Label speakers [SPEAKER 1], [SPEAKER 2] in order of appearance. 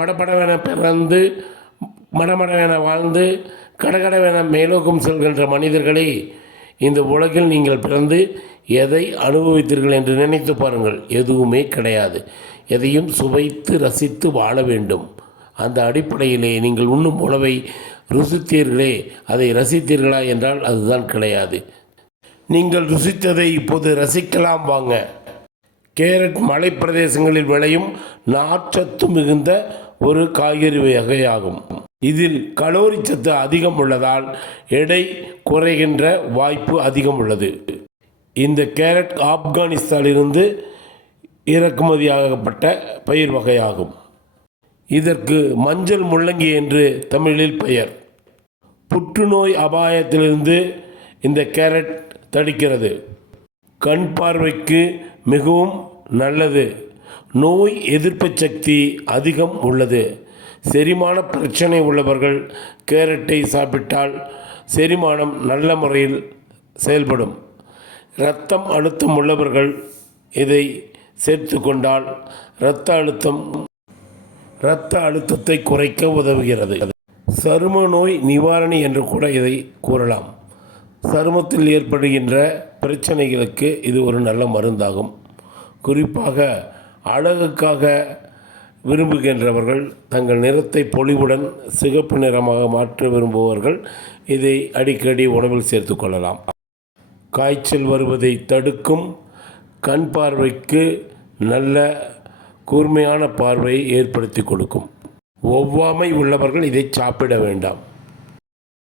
[SPEAKER 1] படபடவென பிறந்து மடமடவென வாழ்ந்து கடகடவென மேலோக்கம் செல்கின்ற மனிதர்களே இந்த உலகில் நீங்கள் பிறந்து எதை அனுபவித்தீர்கள் என்று நினைத்து பாருங்கள். எதுவுமே கிடையாது. எதையும் சுவைத்து ரசித்து வாழ வேண்டும். அந்த அடிப்படையிலே நீங்கள் உண்ணும் உணவை ருசித்தீர்களே அதை ரசித்தீர்களா என்றால் அதுதான் கிடையாது. நீங்கள் ருசித்ததை இப்போது ரசிக்கலாம் வாங்க. கேரட் மலைப்பிரதேசங்களில் விளையும் நார்ச்சத்து மிகுந்த ஒரு காய்கறி வகையாகும். இதில் கலோரி சத்து அதிகம் உள்ளதால் எடை குறைகின்ற வாய்ப்பு அதிகம் உள்ளது. இந்த கேரட் ஆப்கானிஸ்தானிலிருந்து இறக்குமதியாகப்பட்ட பயிர் வகையாகும். இதற்கு மஞ்சள் முள்ளங்கி என்று தமிழில் பெயர். புற்றுநோய் அபாயத்திலிருந்து இந்த கேரட் தடுக்கிறது. கண் பார்வைக்கு மிகவும் நல்லது. நோய் எதிர்ப்பு சக்தி அதிகம் உள்ளது. செரிமான பிரச்சனை உள்ளவர்கள் கேரட்டை சாப்பிட்டால் செரிமானம் நல்ல முறையில் செயல்படும். இரத்தம் அழுத்தம் உள்ளவர்கள் இதை சேர்த்து கொண்டால் இரத்த அழுத்தம் இரத்த அழுத்தத்தை குறைக்க உதவுகிறது. சரும நோய் நிவாரணி என்று கூட இதை கூறலாம். சருமத்தில் ஏற்படுகின்ற பிரச்சனைகளுக்கு இது ஒரு நல்ல மருந்தாகும். குறிப்பாக அழகுக்காக விரும்புகின்றவர்கள் தங்கள் நிறத்தை பொலிவுடன் சிகப்பு நிறமாக மாற்ற விரும்புபவர்கள் இதை அடிக்கடி உணவில் சேர்த்து கொள்ளலாம். காய்ச்சல் வருவதை தடுக்கும் கண் பார்வைக்கு நல்ல கூர்மையான பார்வையை ஏற்படுத்தி கொடுக்கும். ஒவ்வாமை உள்ளவர்கள் இதை சாப்பிட வேண்டாம்.